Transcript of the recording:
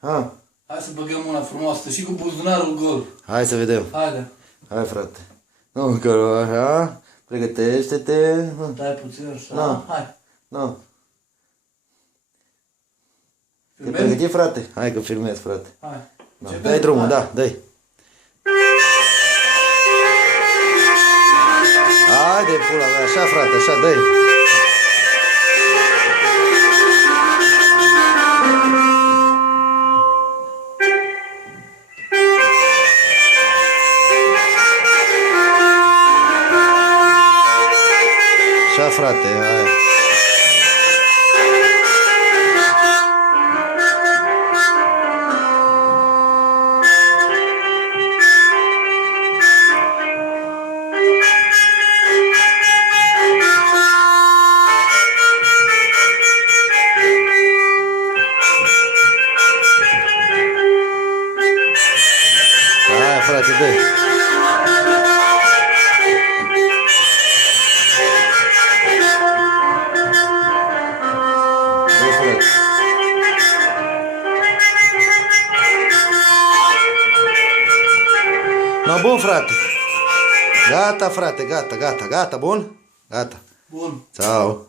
Ha. Hai să băgăm una frumoasă și cu buzunarul gol. Hai să vedem. Haide. Hai, frate. Nu, încolo, așa. Pregătește-te. Dai puțin așa. Da. Hai. Nu. Te Filmezi? pregătit, frate? Hai că filmez, frate. Hai. Da. Începem? Dai drumul, Hai. da, dai. Haide, pula mea, așa, frate, așa, dai. Așa, frate, hai. Hai, frate, dă-i. Dă-i, frate. No, bun, frate. Gata, frate, gata, gata, gata, bun? Gata. Bun. Ciao.